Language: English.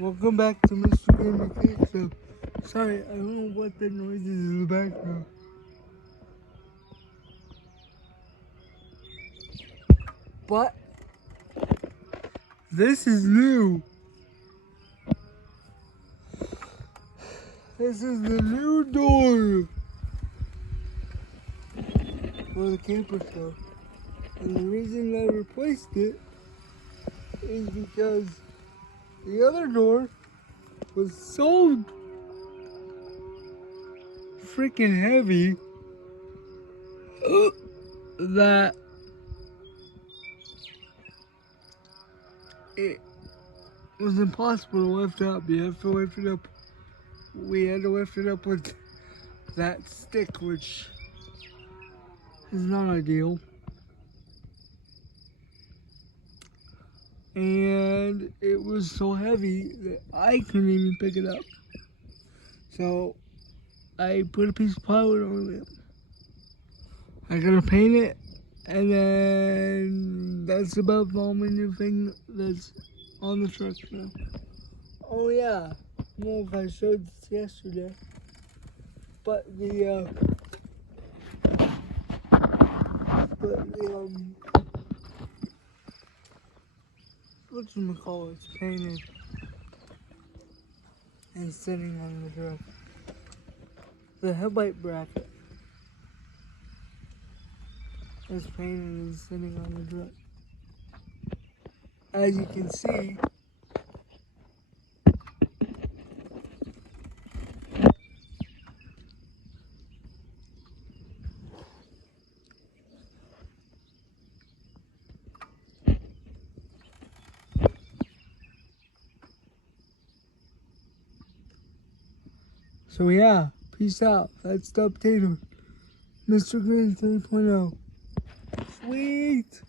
Welcome back to Mr. Gaming Cake Show. Sorry, I don't know what the noise is in the background. But this is new. This is the new door for the camper show. And the reason I replaced it is because the other door was so freaking heavy that it was impossible to lift up. You have to lift it up. We had to lift it up with that stick, which is not ideal. And it was so heavy that I couldn't even pick it up. So I put a piece of plywood on it. I gotta paint it, and then that's about the only new thing that's on the truck now. Oh yeah, I don't know if I showed this yesterday, but the whatchamacallit's painted and sitting on the truck. The headlight bracket is painted and sitting on the truck. As you can see, so yeah, peace out. That's the update of Mr. Green 3.0. Sweet!